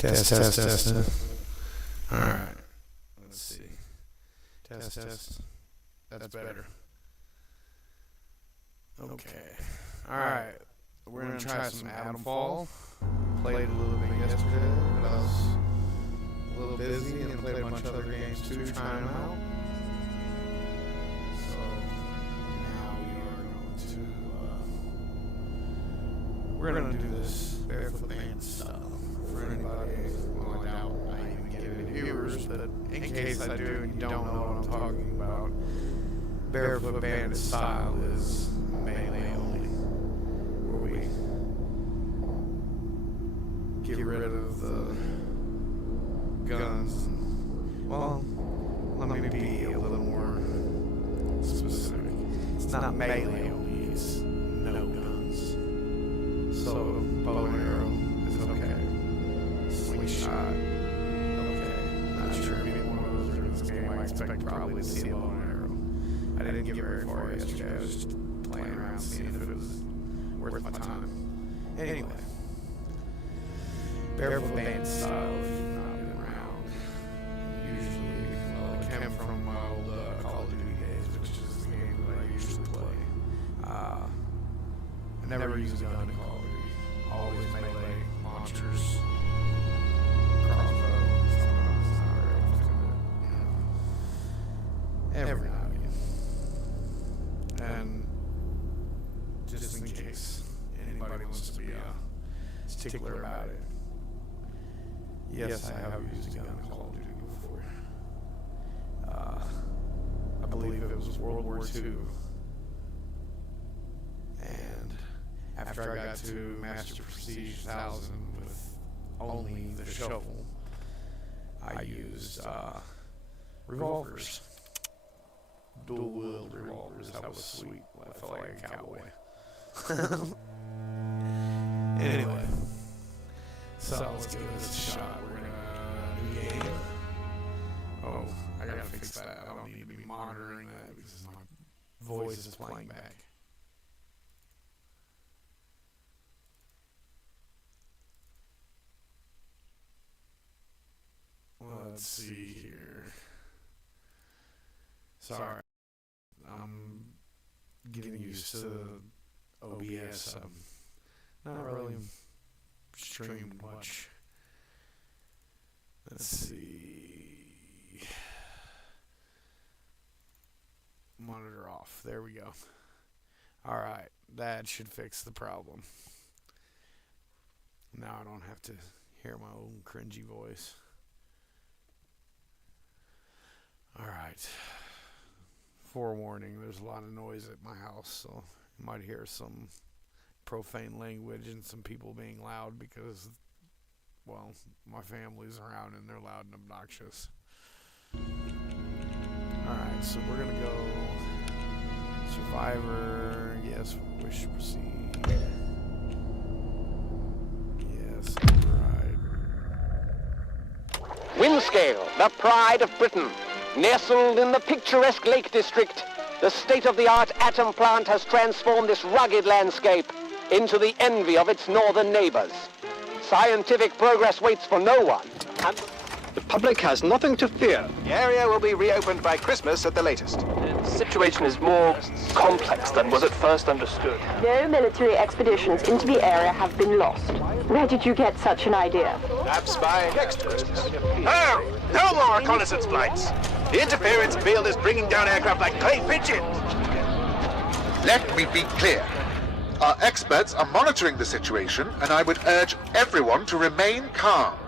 Test. Alright. Let's see. Test. That's better. Okay. Alright. We're going to try some atomfall. Played a little bit yesterday, but I was a little busy and played a bunch of other games too, trying them out. So now we're going to do this BarefootBanditz stuff. For anybody, well, I doubt I even get any viewers, but in case I do and you don't know what I'm talking about, BarefootBanditz style is melee only, where we get rid of the guns. Well, let me be a little more specific. It's not melee only, it's no guns. So, bow and arrow is okay. Slingshot, okay. Not sure if any one of those are in this game. I expect probably to see a bow and arrow. I didn't get very far yesterday. I was just playing around, seeing if it was worth my time. Anyway, BarefootBanditz style, if you've not been around, usually, well, it came from my old Call of Duty days, which is the game that I usually play. I never used a gun in Call of Duty. Always melee, launchers, crossbow, sometimes not very often, but, every now and again. And just in case anybody wants to be a stickler about it, yes, I have used a gun in Call of Duty before. I believe it was World War II. And after I got to Master Prestige 1000 with only the shovel, I used revolvers. Dual-wield revolvers. That was sweet. I felt like a cowboy. Anyway, so let's give this a shot. We're gonna new game. Oh, I gotta fix that. I don't need to be monitoring that because my voice is playing back. Let's see here. Sorry, I'm getting used to OBS. Not really streamed much. Let's see. Monitor off. There we go. Alright, that should fix the problem. Now I don't have to hear my own cringy voice. Alright. Forewarning, there's a lot of noise at my house, so you might hear some profane language and some people being loud because, well, my family's around and they're loud and obnoxious. Alright, so we're gonna go Survivor, yes, wish to proceed. Yes, alright. Windscale, the pride of Britain. Nestled in the picturesque Lake District, the state-of-the-art atom plant has transformed this rugged landscape into the envy of its northern neighbors. Scientific progress waits for no one, and the public has nothing to fear. The area will be reopened by Christmas at the latest. The situation is more complex than was at first understood. No military expeditions into the area have been lost. Where did you get such an idea? Perhaps by next Christmas. Oh, no more reconnaissance flights. The interference field is bringing down aircraft like clay pigeons. Let me be clear. Our experts are monitoring the situation, and I would urge everyone to remain calm.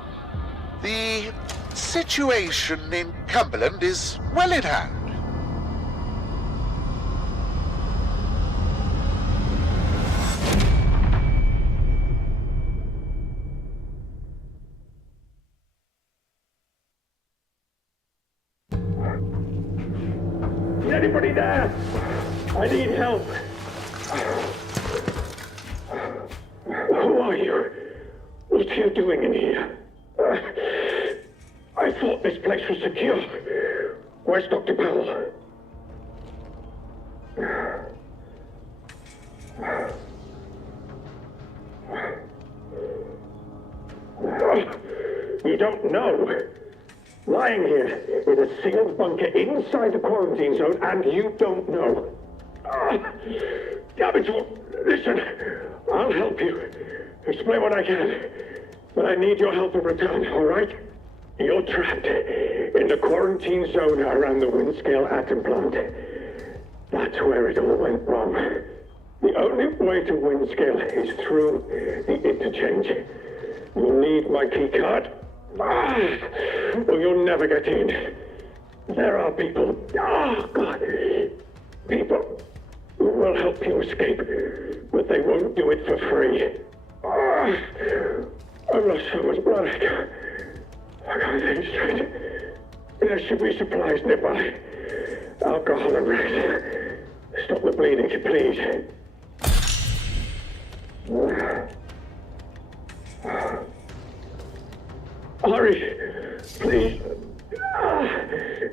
The situation in Cumberland is well in hand. Is anybody there? I need help. Who are you? What are you doing in here? I thought this place was secure. Where's Dr. Powell? You don't know. Lying here in a sealed bunker inside the quarantine zone, and you don't know. Damn it, listen. I'll help you. Explain what I can. But I need your help in return, all right? You're trapped in the quarantine zone around the Windscale atom plant. That's where it all went wrong. The only way to Windscale is through the interchange. You'll need my keycard. Or you'll never get in. There are people, people who will help you escape, but they won't do it for free. I've lost so much blood. I can't think straight. There should be supplies nearby. Alcohol and rest. Stop the bleeding, please. Hurry, please.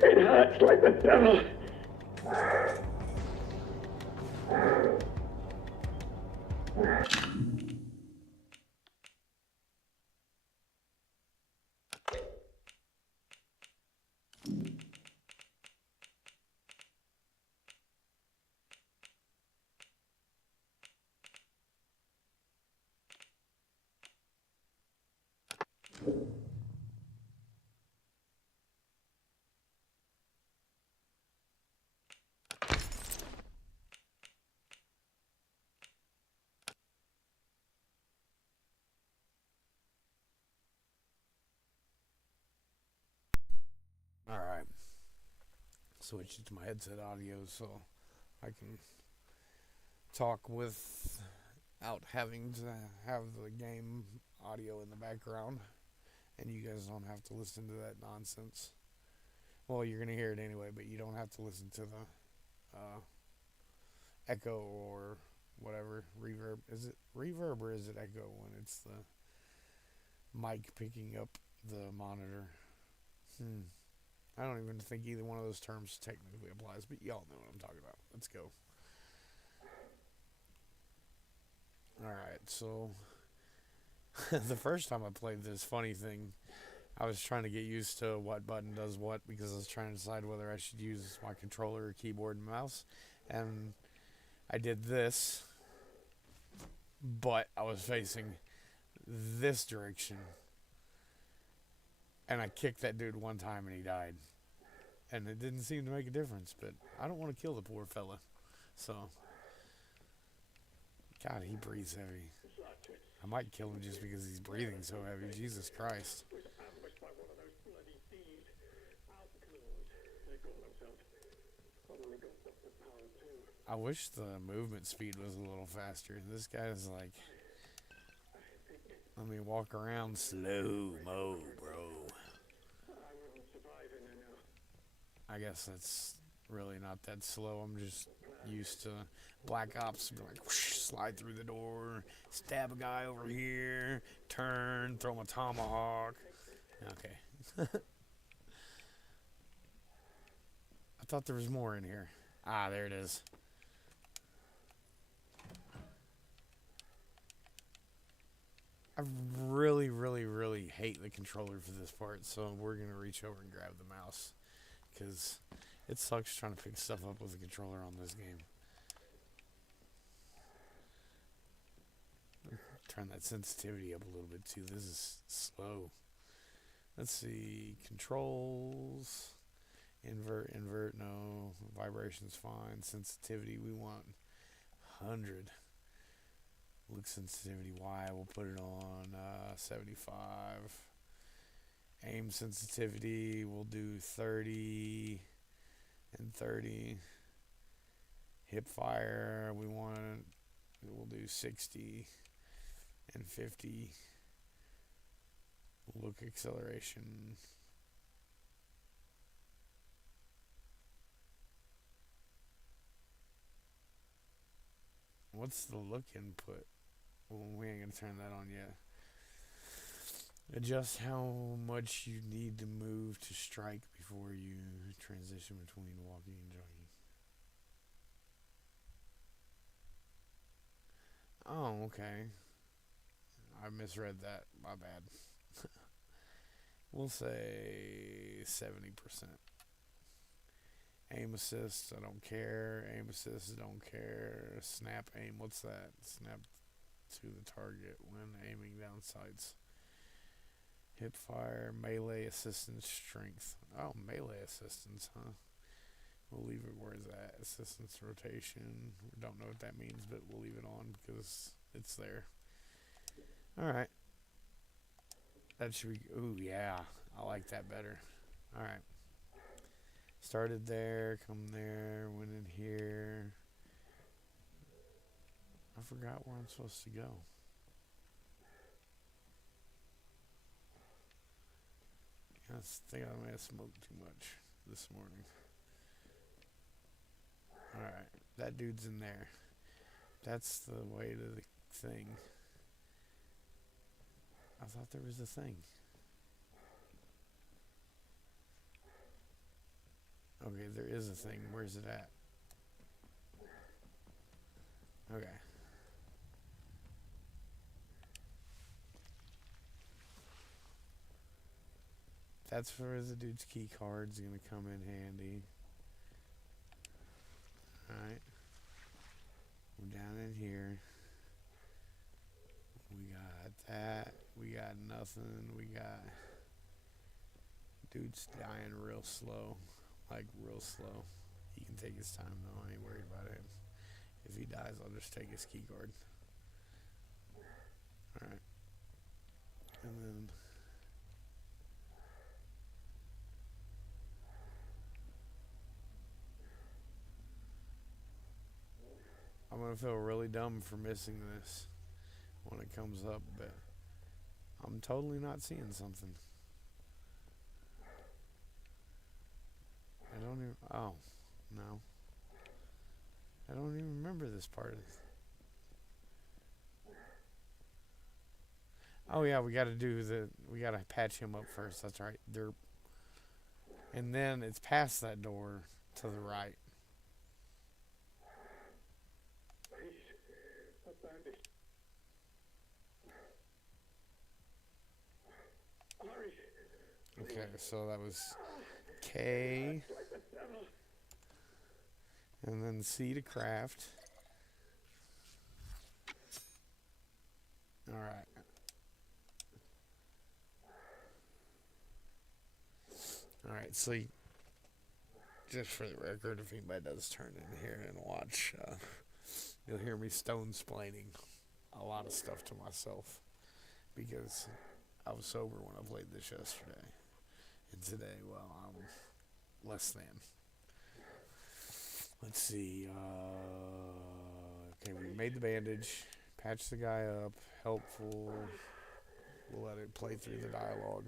It hurts like the devil. Alright. Switch it to my headset audio so I can talk without having to have the game audio in the background. And you guys don't have to listen to that nonsense. Well, you're going to hear it anyway, but you don't have to listen to the echo or whatever. Reverb. Is it reverb or is it echo when it's the mic picking up the monitor? I don't even think either one of those terms technically applies, but y'all know what I'm talking about. Let's go. Alright, so the first time I played this funny thing, I was trying to get used to what button does what because I was trying to decide whether I should use my controller or keyboard and mouse. And I did this, but I was facing this direction. And I kicked that dude one time and he died. And it didn't seem to make a difference, but I don't want to kill the poor fella. So, God, he breathes heavy. I might kill him just because he's breathing so heavy. Jesus Christ. I wish the movement speed was a little faster. This guy's like, let me walk around slow-mo, bro. I guess that's really not that slow. I'm just used to Black Ops, like whoosh, slide through the door, stab a guy over here, turn, throw him a tomahawk. Okay. I thought there was more in here. Ah, there it is. I really, really, really hate the controller for this part, so we're going to reach over and grab the mouse. Because it sucks trying to pick stuff up with a controller on this game. Turn that sensitivity up a little bit too. This is slow. Let's see. Controls. Invert, no. Vibration's fine. Sensitivity, we want 100. Look sensitivity, Y, we'll put it on 75. Aim sensitivity, we'll do 30 and 30. Hip fire, we'll do 60 and 50. Look acceleration. What's the look input? Well, we ain't gonna turn that on yet. Adjust how much you need to move to strike before you transition between walking and jogging. Oh, okay. I misread that. My bad. We'll say 70%. Aim assist, I don't care. Aim assist, don't care. Snap aim, what's that? Snap to the target when aiming down sights. Hip fire, melee assistance, strength. Oh, melee assistance, huh? We'll leave it where it's at. Assistance rotation. We don't know what that means, but we'll leave it on because it's there. Alright. That should be... Ooh, yeah. I like that better. Alright. Started there, come there, went in here. I forgot where I'm supposed to go. I think I may have smoked too much this morning. Alright, that dude's in there. That's the way to the thing. I thought there was a thing. Okay, there is a thing. Where's it at? Okay. That's where the dude's key card's gonna come in handy. Alright. We're down in here. We got that. We got nothing. We got... Dude's dying real slow. Like, real slow. He can take his time, though. I ain't worried about him. If he dies, I'll just take his key card. Alright. And then... I'm going to feel really dumb for missing this when it comes up, but I'm totally not seeing something. I don't even... Oh, no. I don't even remember this part of this. Oh, yeah, we got to do the... We got to patch him up first. That's right. Derp. And then it's past that door to the right. Okay, so that was K. And then C to craft. Alright. Alright, so just for the record, if anybody does turn in here and watch, you'll hear me stone-splaining a lot of stuff to myself. Because I was sober when I played this yesterday. And today, well, I'm less than. Let's see. Okay, we made the bandage. Patched the guy up. Helpful. We'll let it play through the dialogue.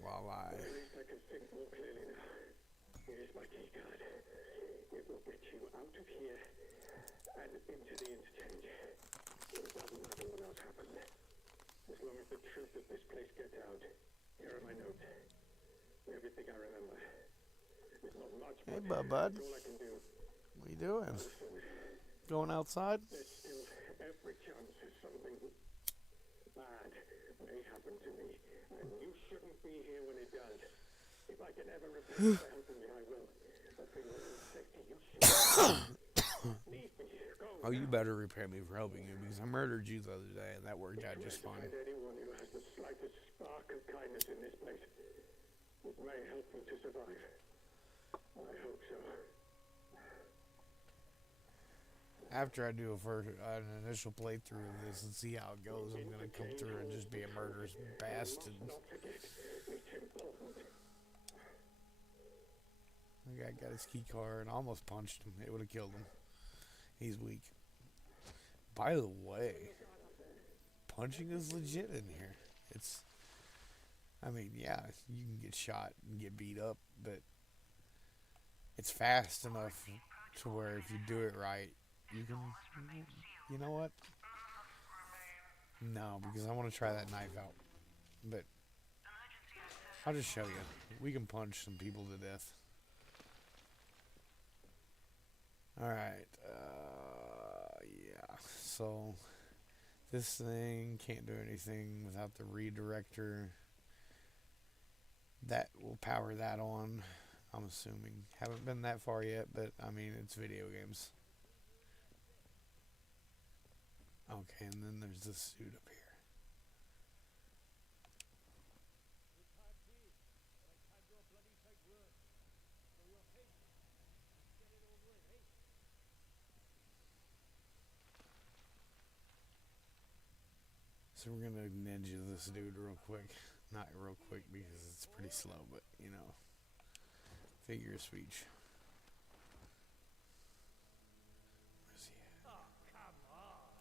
While I... At least I can think more clearly now. Here's my key card. It will get you out of here and into the interchange. It doesn't matter what else happens. As long as the truth of this place gets out. Here are my notes. Everything I remember. It's not much, Hey, but bud. it's all I can do. What are you doing? Listen, Going outside? there's still every chance that something bad may happen to me. And you shouldn't be here when it does. If I can ever repay you for helping me, I will. But for your own safety, you should. Leave me. Go. Oh, you better repay me for helping you, because I murdered you the other day, and that worked out just fine. Find anyone who has the slightest spark of kindness in this place. It may help me to survive. I hope so. After I do an initial playthrough of this and see how it goes, I'm going to come through and just be a murderous bastard. Not forget, it's important. The guy got his key card. I almost punched him. It would have killed him. He's weak. By the way, punching is legit in here. It's... I mean, yeah, you can get shot and get beat up, but it's fast enough to where if you do it right, you can... You know what? No, because I want to try that knife out. But I'll just show you. We can punch some people to death. Alright, yeah, so This thing can't do anything without the redirector. That will power that on, I'm assuming. Haven't been that far yet, but I mean, it's video games. Okay, and then there's this suit up here. So we're gonna ninja this dude real quick. Not real quick because it's pretty slow, but you know, figure of speech. Where's he at?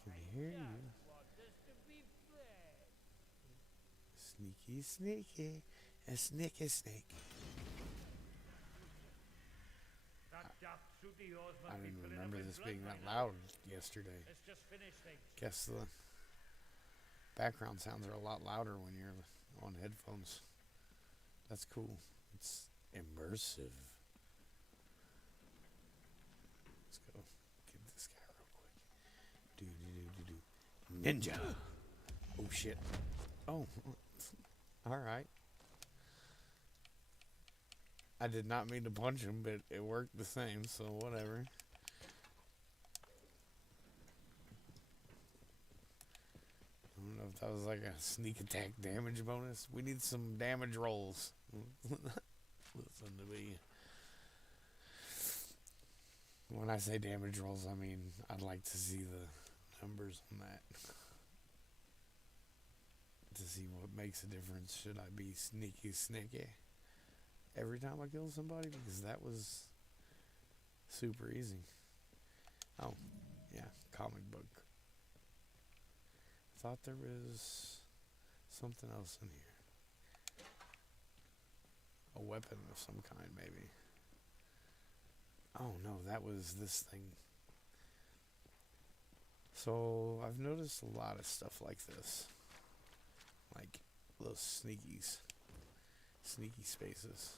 Can he hear you? Sneaky, sneaky, a sneaky snake. I didn't remember this being that loud yesterday. Guess the background sounds are a lot louder when you're on headphones. That's cool. It's immersive. Let's go get this guy real quick. Ninja! Oh shit. Oh, alright. I did not mean to punch him, but it worked the same, so whatever. I don't know if that was like a sneak attack damage bonus. We need some damage rolls. Listen to me. When I say damage rolls, I mean I'd like to see the numbers on that. To see what makes a difference. Should I be sneaky every time I kill somebody? Because that was super easy. Oh, yeah, comic book. Thought there was something else in here. A weapon of some kind, maybe. Oh no, that was this thing. So I've noticed a lot of stuff like this. Like little sneaky spaces.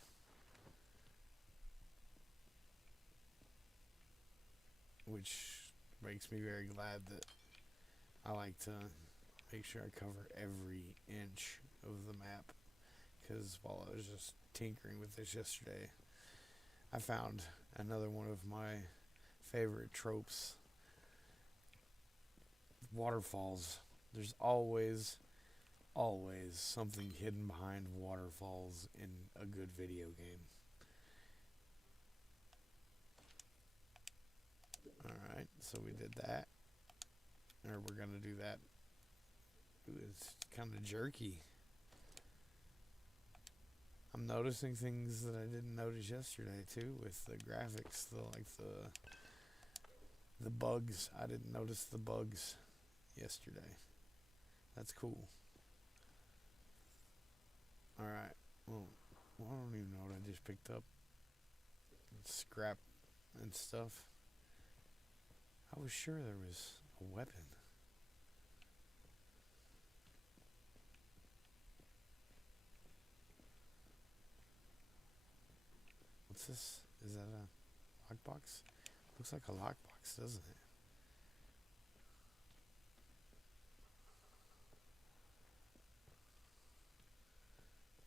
Which makes me very glad that I like to make sure I cover every inch of the map, because while I was just tinkering with this yesterday, I found another one of my favorite tropes. Waterfalls. There's always something hidden behind waterfalls in a good video game. Alright, so we did that. Or we're gonna do that. Ooh, it's kind of jerky. I'm noticing things that I didn't notice yesterday too, with the graphics, the bugs. I didn't notice the bugs yesterday. That's cool. Alright, well, I don't even know what I just picked up. Scrap and stuff. I was sure there was a weapon. What's this? Is that a lockbox? Looks like a lockbox, doesn't it?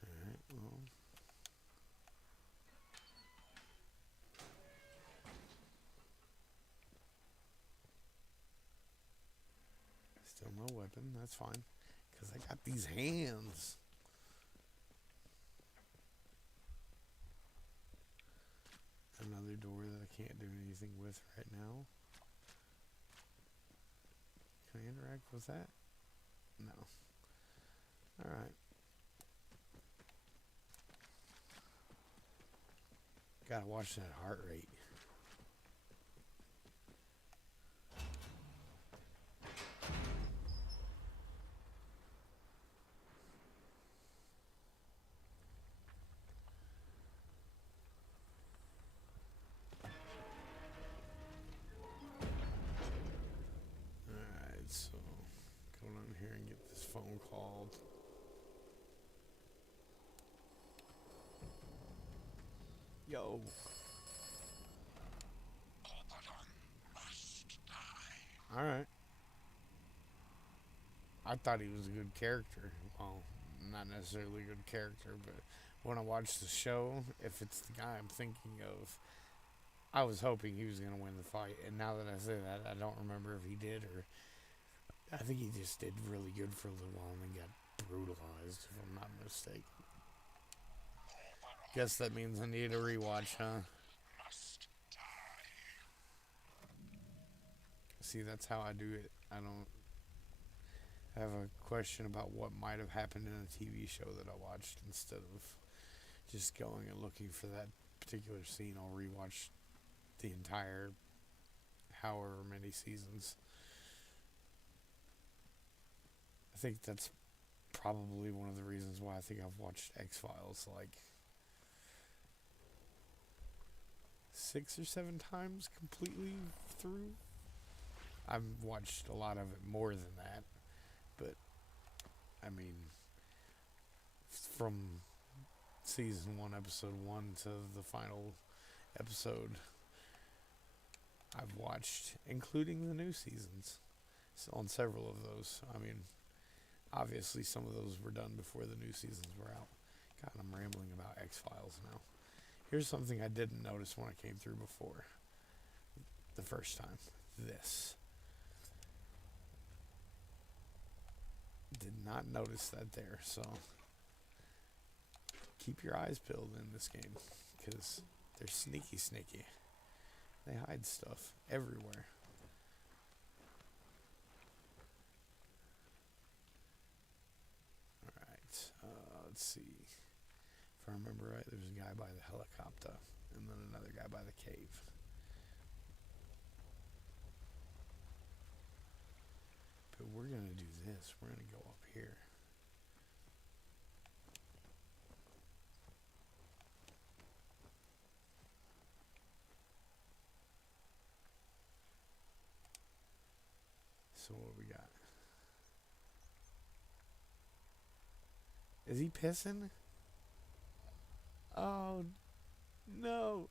Alright, well. Still no weapon, that's fine. Because I got these hands. Another door that I can't do anything with right now. Can I interact with that? No. Alright. Gotta watch that heart rate. Alright, so go down here and get this phone called. Yo. Alright. I thought he was a good character. Well, not necessarily a good character, but when I watch the show, if it's the guy I'm thinking of, I was hoping he was going to win the fight. And now that I say that, I don't remember if he did or. I think he just did really good for a little while and then got brutalized, if I'm not mistaken. Guess that means I need a rewatch, huh? See, that's how I do it. I don't have a question about what might have happened in a TV show that I watched. Instead of just going and looking for that particular scene, I'll rewatch the entire however many seasons. I think that's probably one of the reasons why I think I've watched X-Files like 6 or 7 times completely through. I've watched a lot of it more than that, but I mean, from season 1, episode 1 to the final episode, I've watched, including the new seasons, on several of those. I mean, obviously some of those were done before the new seasons were out. God, I'm rambling about X-Files now. Here's something I didn't notice when I came through before. The first time. This. Did not notice that there, so keep your eyes peeled in this game, because they're sneaky. They hide stuff everywhere. Alright, let's see. If I remember right, there's a guy by the helicopter, and then another guy by the cave. But we're going to do this. We're going to go up here. So what we got? Is he pissing? Oh, no.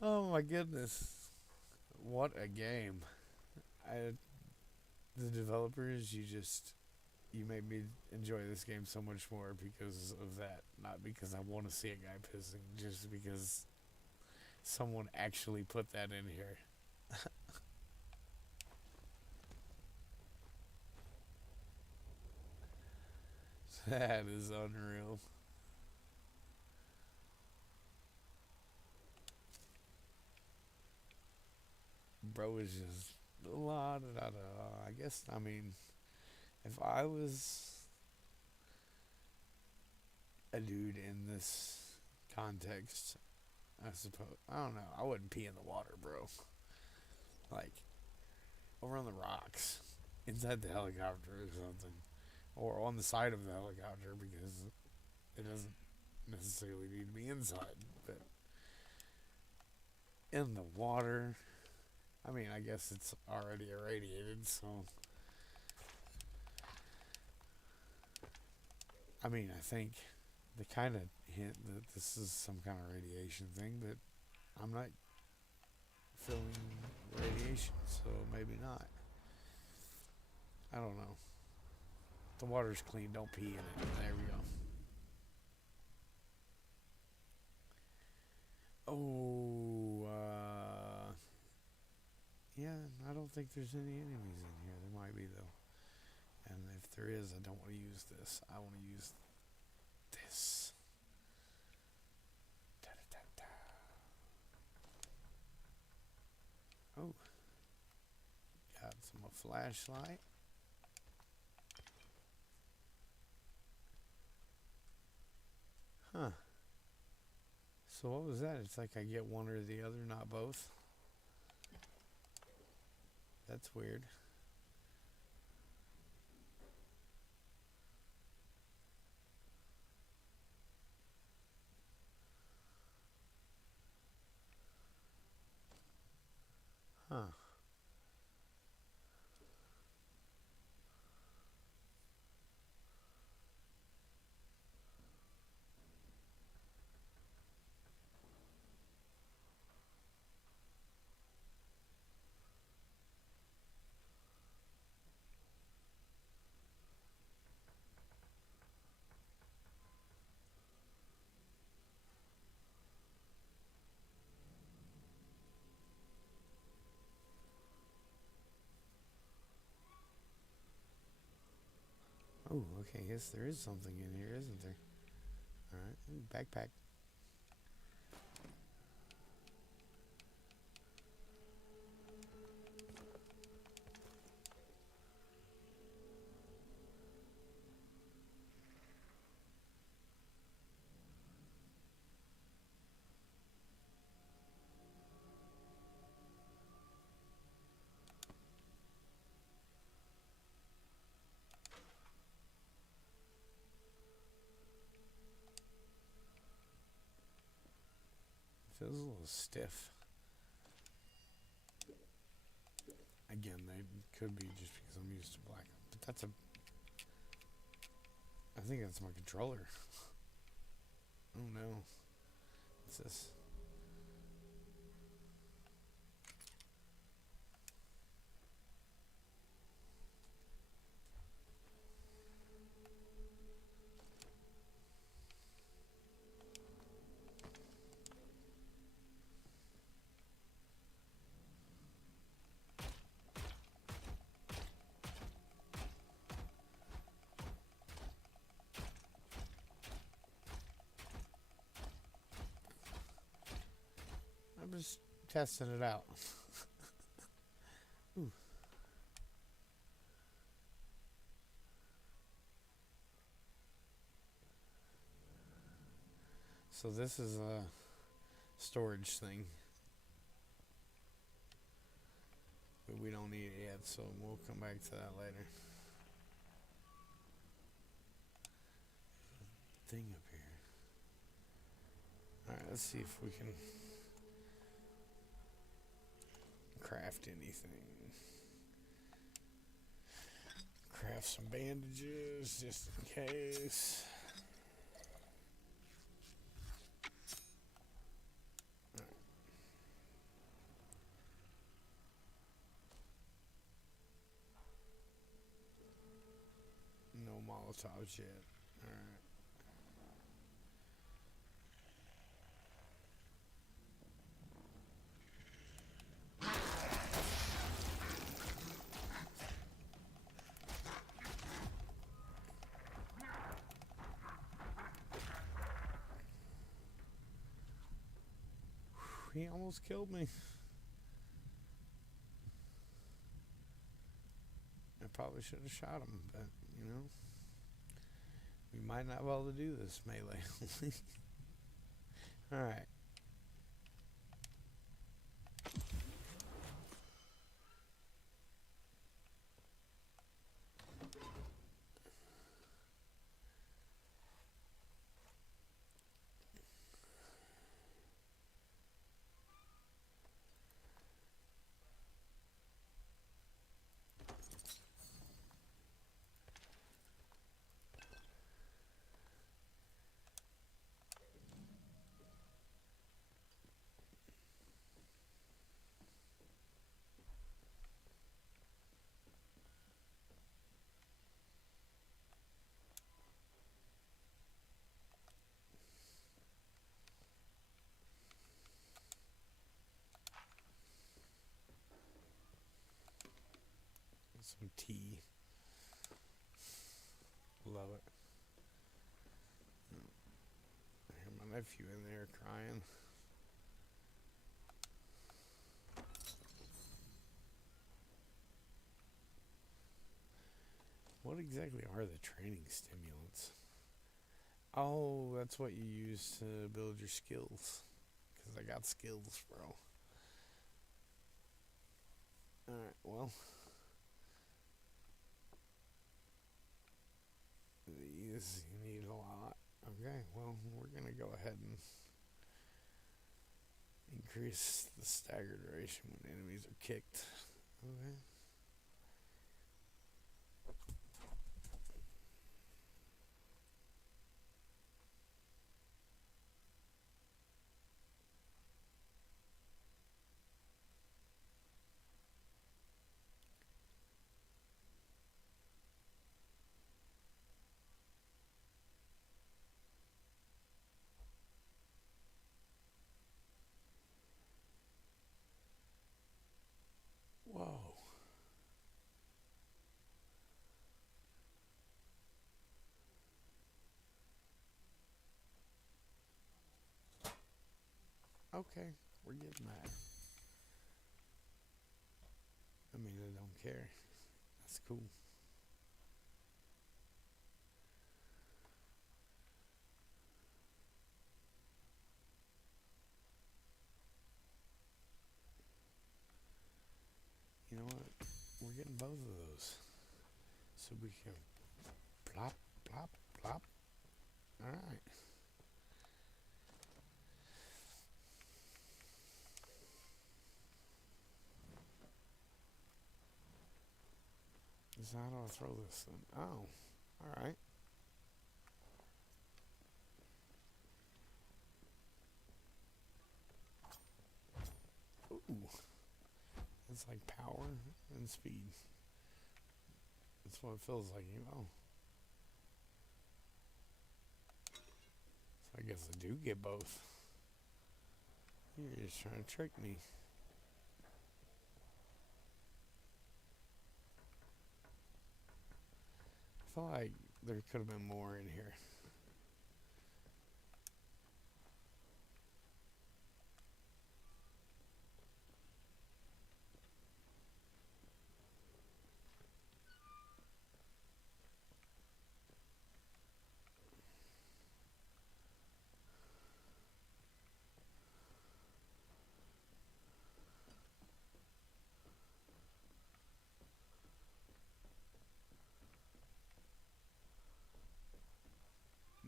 Oh my goodness. What a game. The developers, you made me enjoy this game so much more because of that. Not because I want to see a guy pissing, just because someone actually put that in here. That is unreal. Bro is just la da da da. I guess, I mean, if I was a dude in this context, I suppose, I don't know, I wouldn't pee in the water, bro. Like, over on the rocks, inside the helicopter or something. Or on the side of the helicopter, because it doesn't necessarily need to be inside. But in the water, I mean, I guess it's already irradiated, so. I mean, I think they kind of hint that this is some kind of radiation thing, but I'm not feeling radiation, so maybe not. I don't know. The water's clean, don't pee in it. There we go. Oh, yeah, I don't think there's any enemies in here. There might be, though. And if there is, I don't want to use this. I want to use this. Da-da-da-da. Oh. Got a flashlight. Huh. So what was that? It's like I get one or the other, not both. That's weird. Huh. Okay, yes, there is something in here, isn't there? Alright, backpack. Feels a little stiff. Again, they could be just because I'm used to black. But that's a... I think that's my controller. Oh no. What's this? I'm just testing it out. Ooh. So this is a storage thing. But we don't need it yet, so we'll come back to that later. Thing up here. Alright, let's see if we can craft anything. Craft some bandages just in case. Right. No Molotovs yet. Alright. He almost killed me. I probably should have shot him, but, you know, we might not be able to do this melee. Alright. Some tea. Love it. I hear my nephew in there crying. What exactly are the training stimulants? Oh, that's what you use to build your skills. Because I got skills, bro. Alright, well. These you need a lot. Okay, well, we're going to go ahead and increase the stagger duration when enemies are kicked. Okay. Whoa. Okay, we're getting that. I mean, I don't care. That's cool. You know what? We're getting both of those. So we can plop, plop, plop. Alright. So how do I throw this then? Oh, alright. Ooh. It's like power and speed. That's what it feels like, you know. So I guess I do get both. You're just trying to trick me. I feel like there could have been more in here.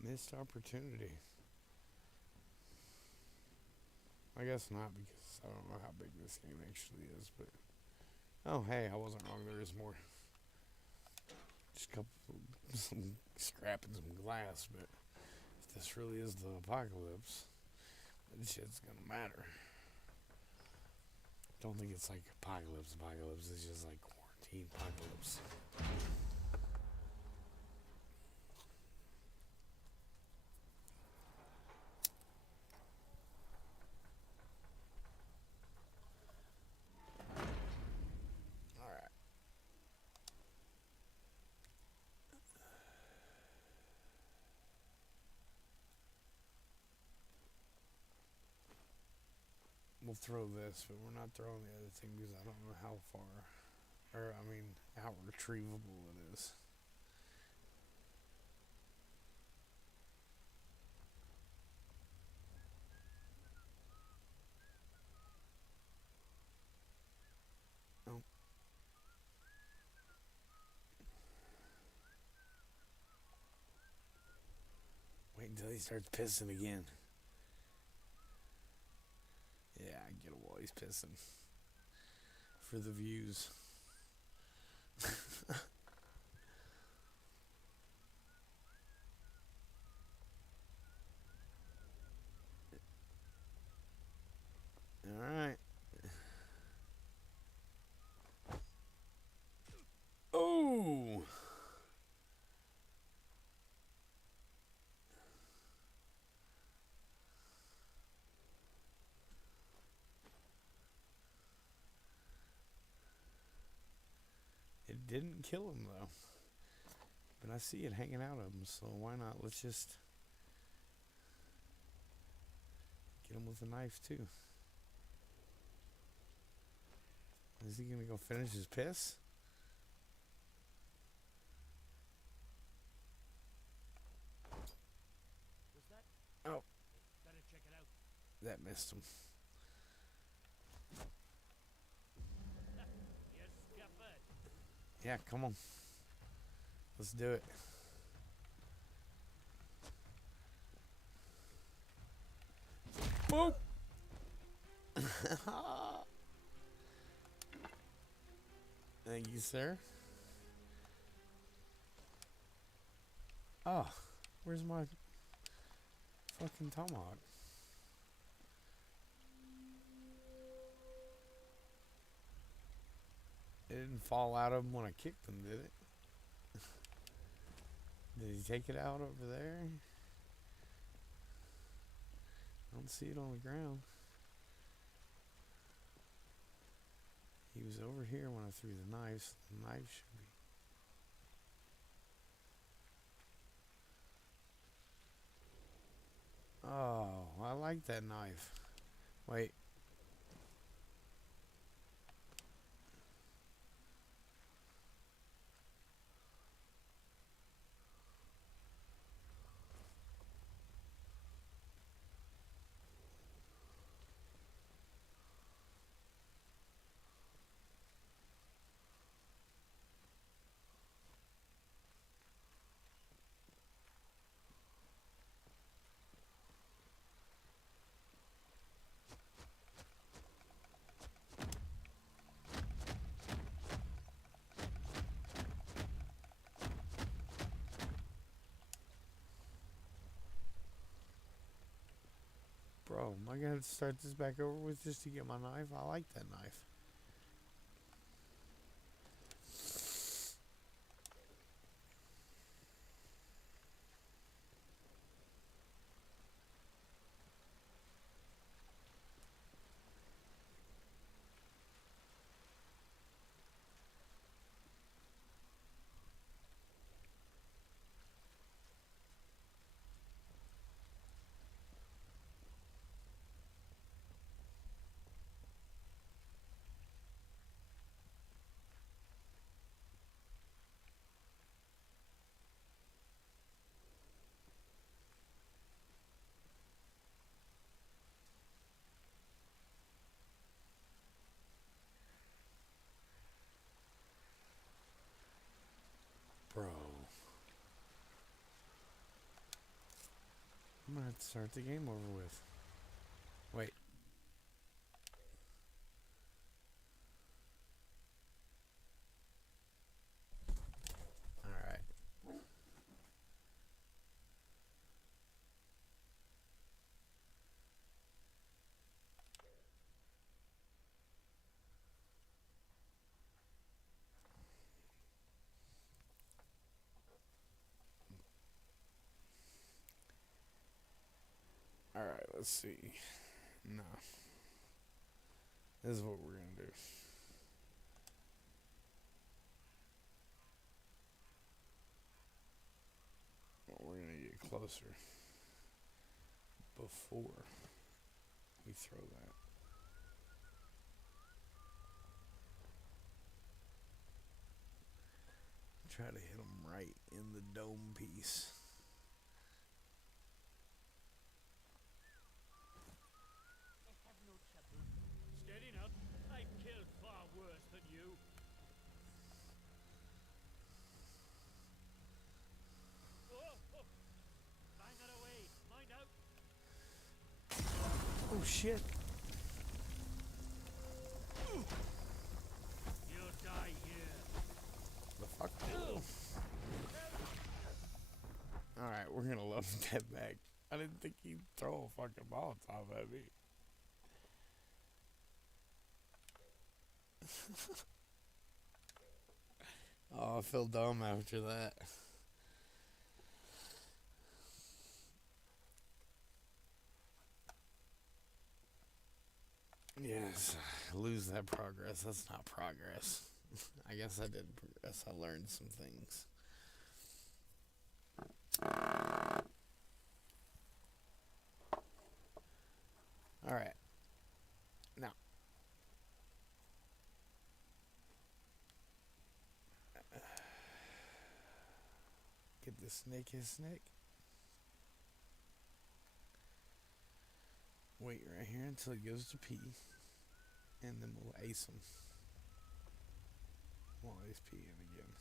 Missed opportunity. I guess not, because I don't know how big this game actually is, but oh hey, I wasn't wrong, there is more. Just a couple some scrap and some glass, but if this really is the apocalypse, that shit's gonna matter. Don't think it's like apocalypse, it's just like quarantine apocalypse. Alright. We'll throw this, but we're not throwing the other thing because I don't know how far, or I mean, how retrievable it is. Oh. Wait until he starts pissing again. Yeah, I get it while he's pissing. For the views. Alright. Oh! It didn't kill him though. But I see it hanging out of him, so why not? Let's just get him with a knife too. Is he gonna go finish his piss? Oh. That missed him. Yeah, come on. Let's do it. Boop! Thank you, sir. Oh, where's my fucking tomahawk? It didn't fall out of him when I kicked him, did it? Did he take it out over there? I don't see it on the ground. He was over here when I threw the knife. The knife should be. Oh, I like that knife. Wait. Bro, am I gonna start this back over with just to get my knife? I like that knife. Bro. I'm gonna have to start the game over with. Wait. Alright. Alright, let's see. No. This is what we're gonna do. We're gonna get closer before we throw that. Try to hit them right in the dome piece. Steady now. I've killed far worse than you. Oh. Bang it away. Mind out. Oh shit. You'll die here. The fuck? Alright, we're gonna load that back. I didn't think he'd throw a fucking Molotov at me. Oh, I feel dumb after that. Yes, lose that progress. That's not progress. I guess I did progress. I learned some things. Alright. Now. Get the snake his snake. Wait right here until he goes to pee. And then we'll ace him. While he's peeing again.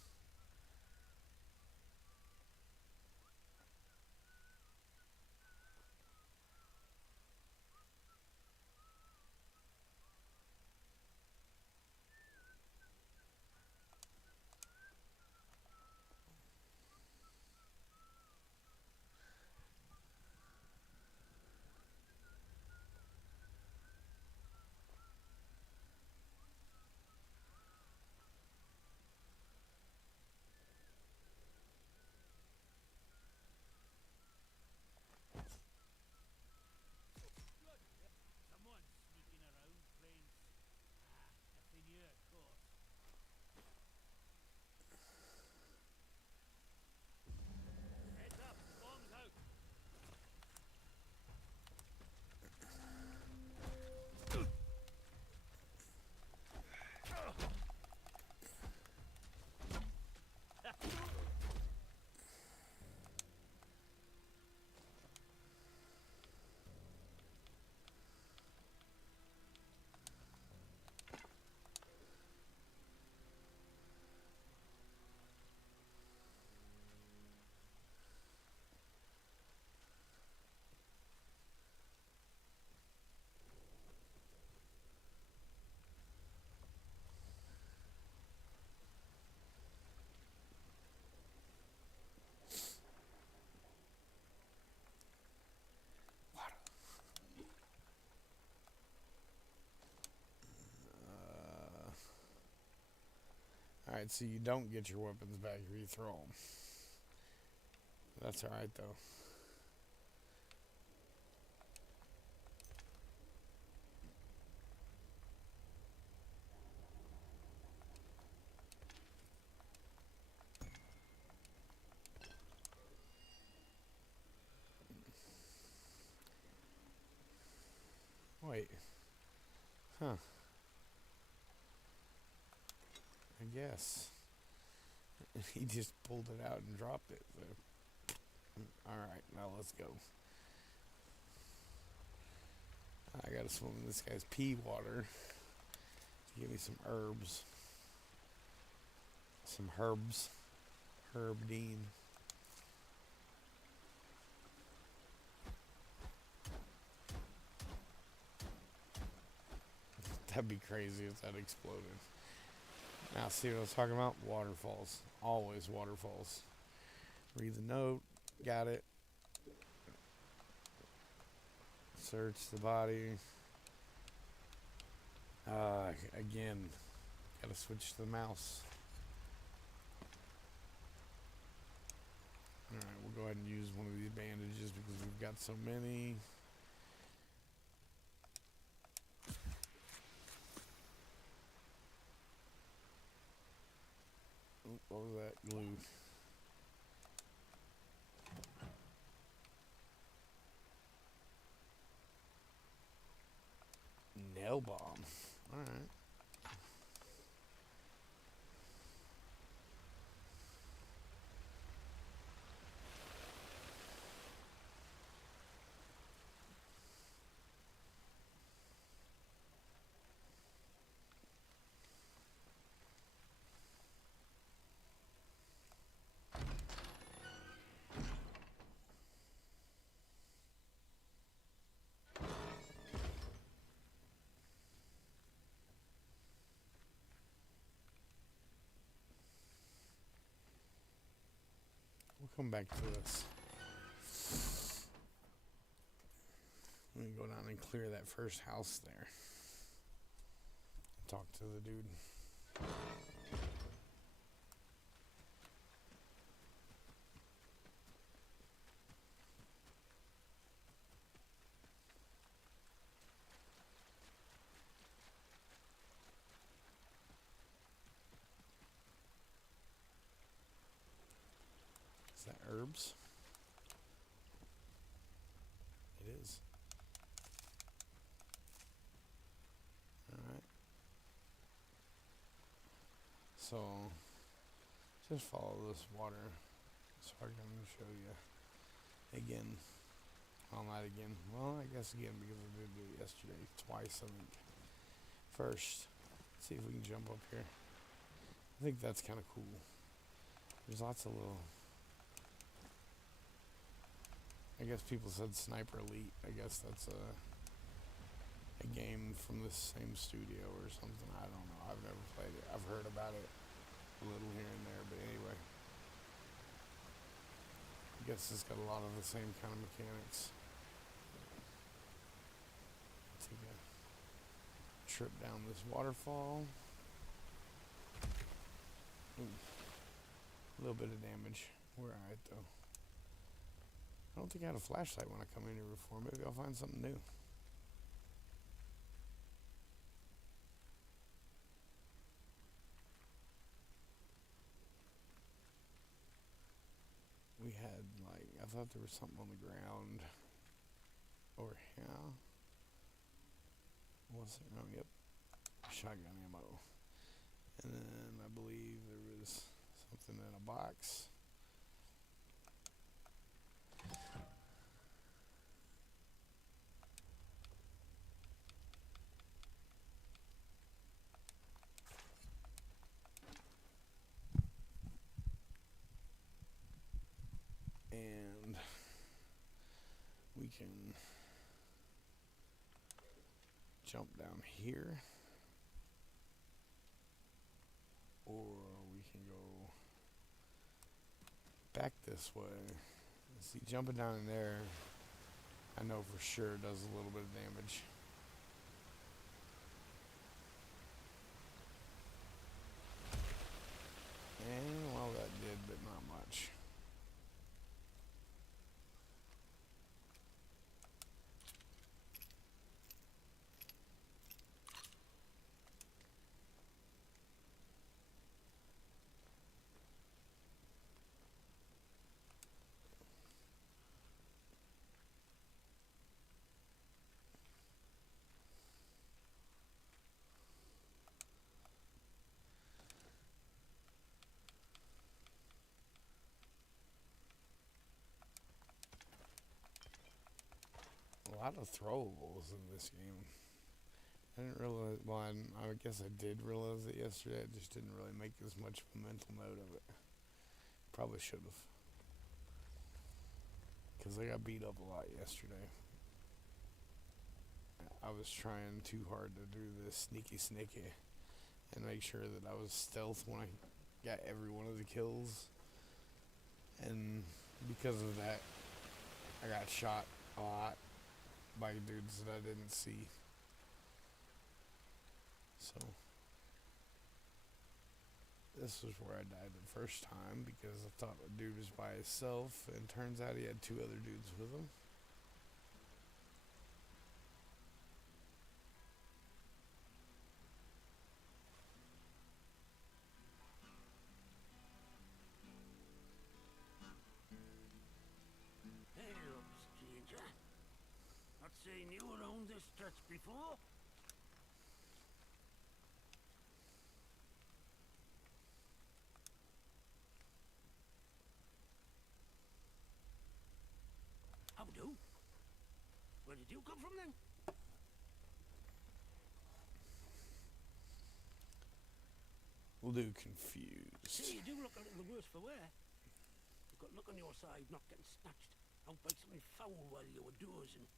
Alright, so you don't get your weapons back if you throw them. That's alright, though. Wait. Huh. I guess. He just pulled it out and dropped it. So. Alright, now let's go. I gotta swim in this guy's pea water. Give me some herbs. Some herbs. Herb Dean. That'd be crazy if that exploded. Now, see what I was talking about? Waterfalls. Always waterfalls. Read the note. Got it. Search the body. Again. Gotta switch to the mouse. Alright, we'll go ahead and use one of these bandages because we've got so many. What was that? Glue. Nail bomb. Alright. We'll come back to this. Let me go down and clear that first house there. Talk to the dude. Is that herbs? It is. Alright. So, just follow this water. So I'm going to show you again. Well, not again. Well, I guess again because I did do it yesterday. Twice, I think. First, let's see if we can jump up here. I think that's kind of cool. There's lots of little... I guess people said Sniper Elite. I guess that's a game from the same studio or something. I don't know. I've never played it. I've heard about it a little here and there, but anyway. I guess it's got a lot of the same kind of mechanics. Take a trip down this waterfall. Ooh. A little bit of damage. We're alright though. I don't think I had a flashlight when I come in here before. Maybe I'll find something new. We had, like, I thought there was something on the ground over here. Was it? Oh, yep. Shotgun ammo. And then I believe there was something in a box. And we can jump down here, or we can go back this way. See, jumping down in there, I know for sure does a little bit of damage. And, well, that did, but not much. A lot of throwables in this game. I didn't realize, well, I guess I did realize it yesterday. I just didn't really make as much of a mental note of it. Probably should have. Because I got beat up a lot yesterday. I was trying too hard to do this sneaky and make sure that I was stealth when I got every one of the kills. And because of that, I got shot a lot by dudes that I didn't see. So this was where I died the first time, because I thought the dude was by himself, and turns out he had 2 other dudes with him. Hello, stranger. Not seen you around this stretch before? How do? Where did you come from then? We'll do confused. See, you do look a little the worse for wear. You've got luck on your side, not getting snatched out by something foul while you were dozing.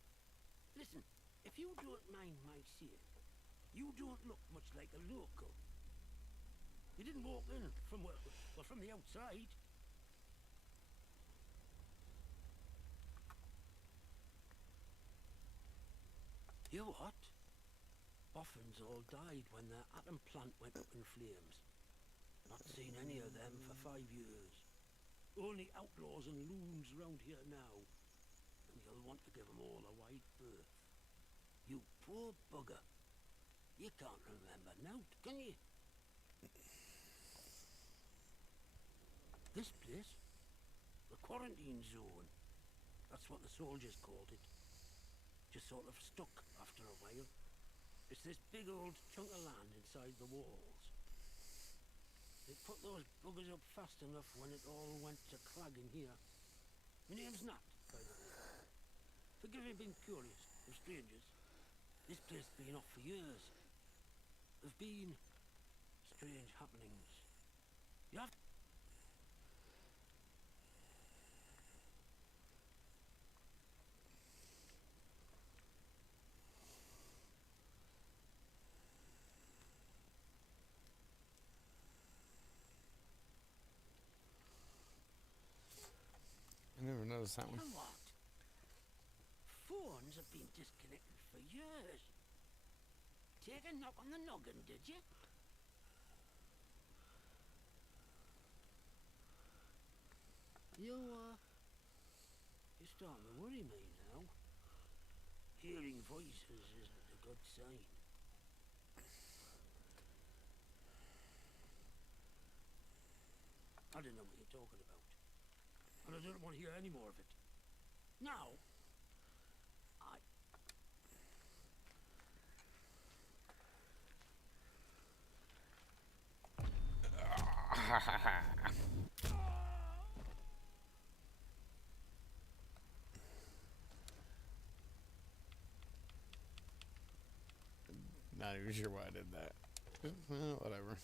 Listen, if you don't mind my saying, you don't look much like a local. You didn't walk in from well, from the outside. You what? Boffins all died when their atom plant went up in flames. Not seen any of them for 5 years. Only outlaws and loons round here now. And you'll want to give them all a wide berth. You poor bugger. You can't remember now, can you? This place? The quarantine zone. That's what the soldiers called it. Just sort of stuck after a while. It's this big old chunk of land inside the walls. They put those buggers up fast enough when it all went to clagging here. My name's Nat, by the way. Forgive me being curious of strangers. This place has been up for years. There've been strange happenings. You have... I never noticed that one. You know what? Phones have been disconnected for years. Take a knock on the noggin, did you? You're starting to worry me now. Hearing voices isn't a good sign. I don't know what you're talking about. And I don't want to hear any more of it. Now, Not even sure why I did that. Well, whatever.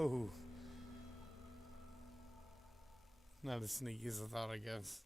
No. Not as sneaky as I thought, I guess.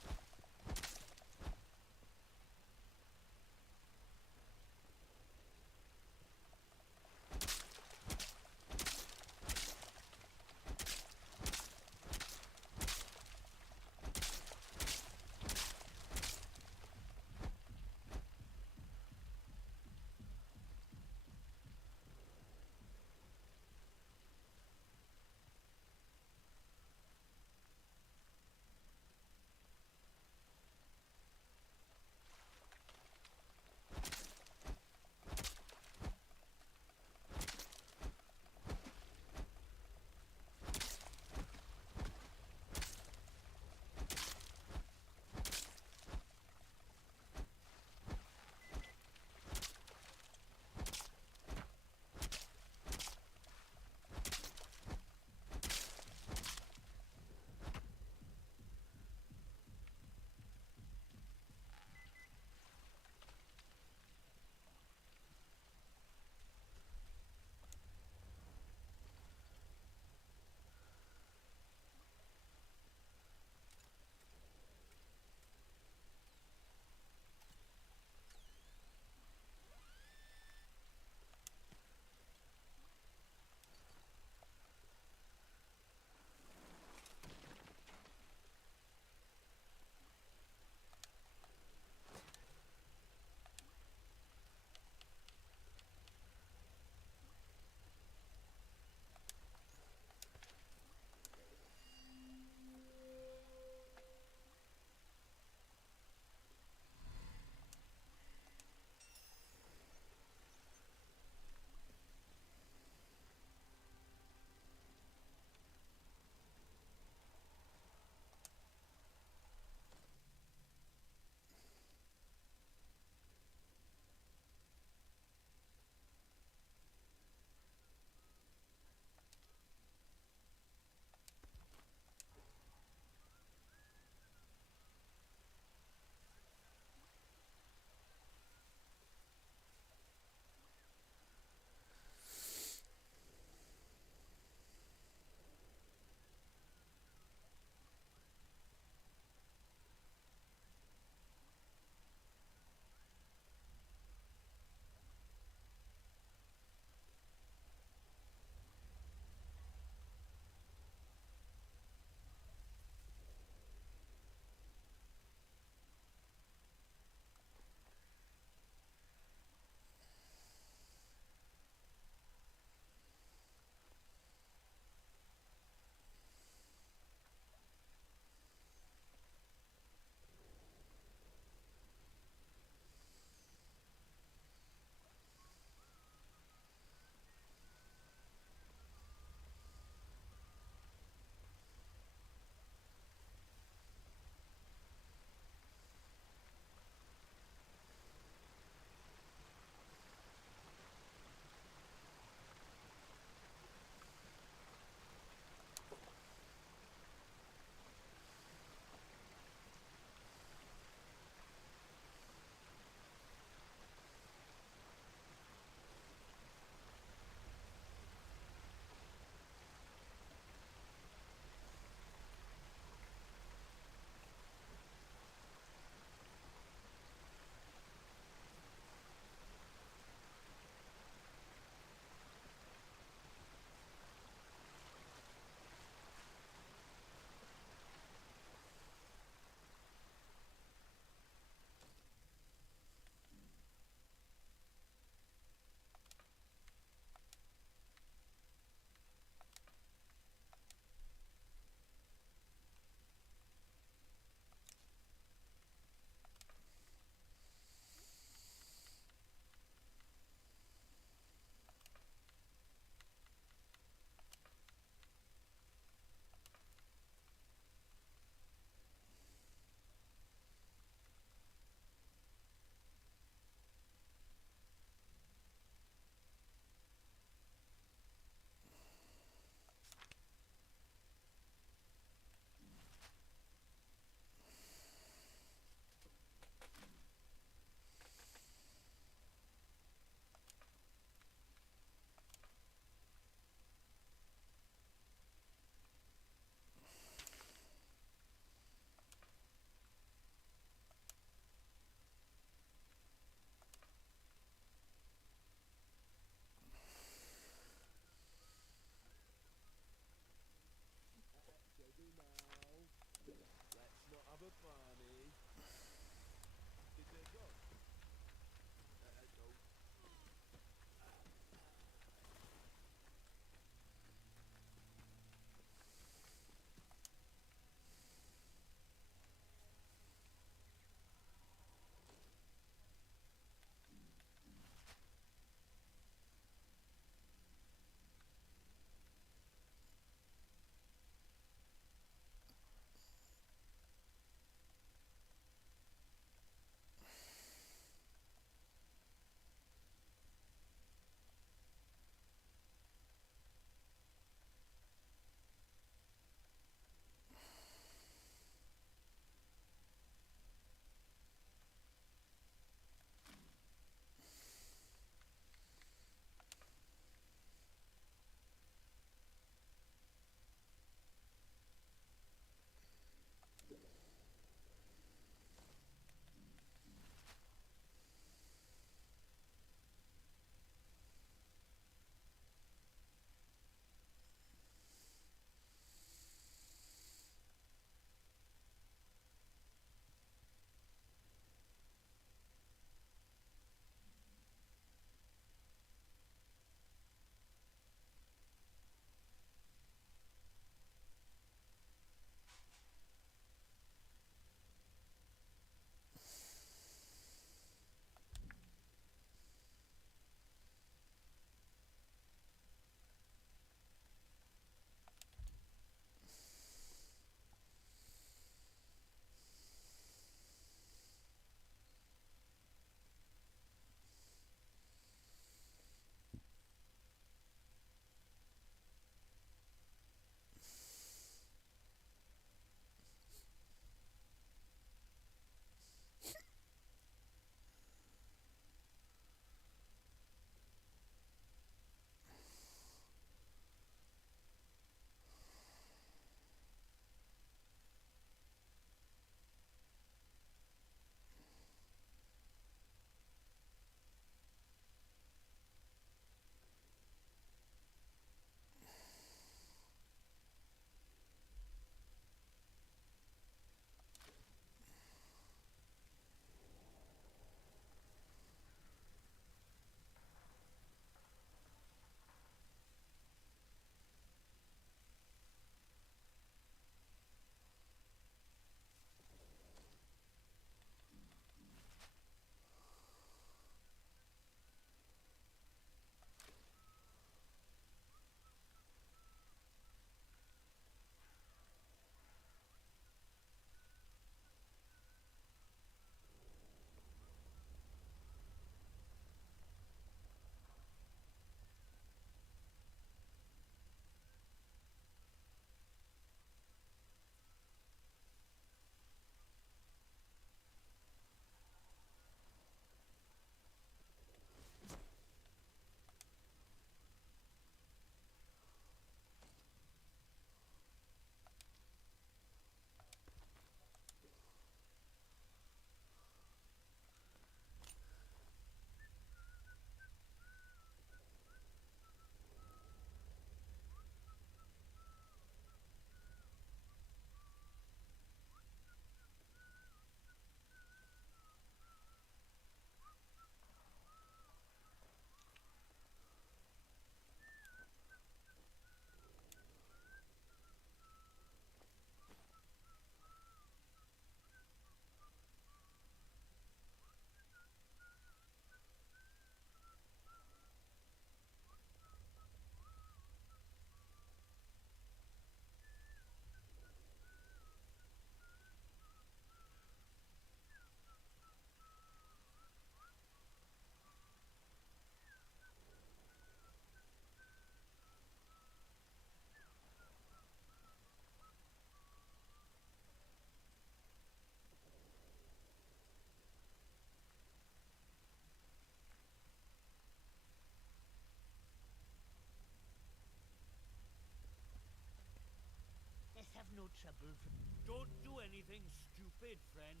no trouble. Don't do anything stupid, friend.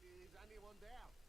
Is anyone there?